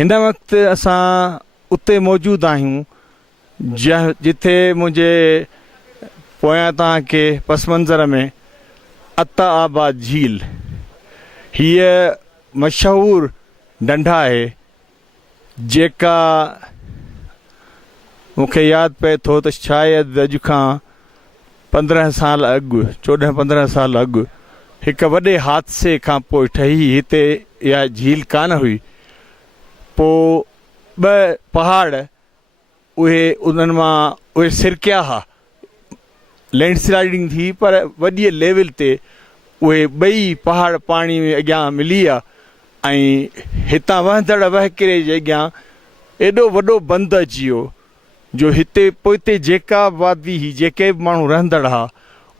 हिन वक़्तु असां उते मौजूदु आहियूं जिथे मुंहिंजे पोयां तव्हांखे पस मंज़र में अता आबाद झील हीअ मशहूरु ढंढ आहे जेका मूंखे यादि पए थो त शायदि अॼु खां 15 साल अॻु 14-15 साल अॻु हिकु वॾे हादसे खां पोइ ठही हिते इहा झील कान हुई। पोइ 2 पहाड़ उन्हनि मां उहे सिरकिया हुआ, लैंडस्लाइडिंग थी पर वॾी लेवल ते उहे 2 पहाड़ पाणी में अॻियां मिली विया ऐं हितां वहंदड़ वहकिरे जे अॻियां एॾो वॾो बंदि अची वियो जो हिते पोइते जेका वादी हुई, जेके बि माण्हू रहंदड़ हुआ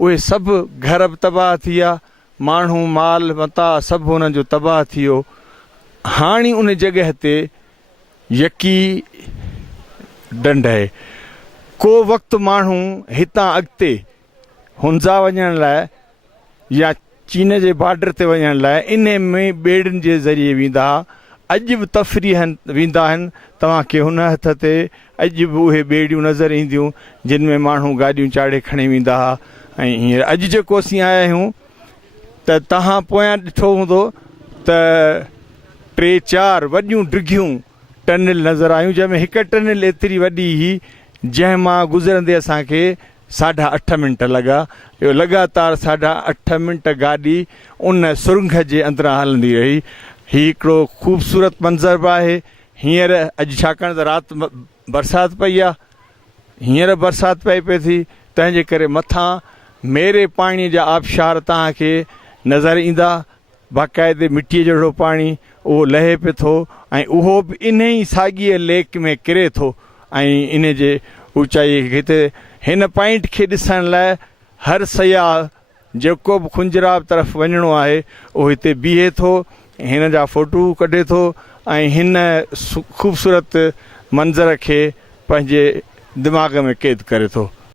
उहे सभु घर बि तबाह थी विया, माण्हू माल मता सभु हुननि जो तबाह थी वियो। हाणे उन जॻह ते यकी ढंढ आहे। को वक़्तु माण्हू हितां अॻिते हुंज़ा वञण लाइ या चीन जे बॉर्डर ते वञण लाइ इन में ॿेड़ियुनि जे ज़रिए वेंदा हुआ। अॼु बि तफ़रीहन वेंदा आहिनि, तव्हांखे हुन हथ ते अॼु बि उहे ॿेड़ियूं नज़र ईंदियूं जिन में माण्हू गाॾियूं चाढ़े खणी वेंदा हुआ। ऐं हींअर अॼु जेको असीं आया आहियूं त तव्हां पोयां ॾिठो हूंदो त 3-4 वॾियूं डिघियूं टनल नज़र आयूं, जंहिंमें हिकु टनल एतिरी वॾी हुई जंहिं मां गुज़रंदे असांखे 8.5 मिंट लॻा। इहो लगातार 8.5 मिंट गाॾी उन सुरंग जे अंदरां हलंदी रही। हीउ हिकिड़ो ख़ूबसूरत मंज़र बि आहे। हींअर अॼु छाकाणि त राति बरसाति पई आहे, हींअर बरसाति पए थी, तंहिंजे करे मथां मेरे पाणीअ जा आबशार तव्हांखे नज़र ईंदा। बाक़ाइदे मिटीअ जहिड़ो पाणी उहो लहे पियो थो ऐं उहो बि इन ई साॻीअ लेक में किरे थो ऐं इन जे ऊचाई हिते हिन पॉइंट खे ॾिसण लाइ हर सयाह जेको बि खुंजराब तरफ़ वञिणो आहे उहो हिते बीहे थो, हिन जा फ़ोटू कढे थो ऐं हिन ख़ूबसूरत मंज़र खे पंहिंजे दिमाग़ में क़ैद करे थो।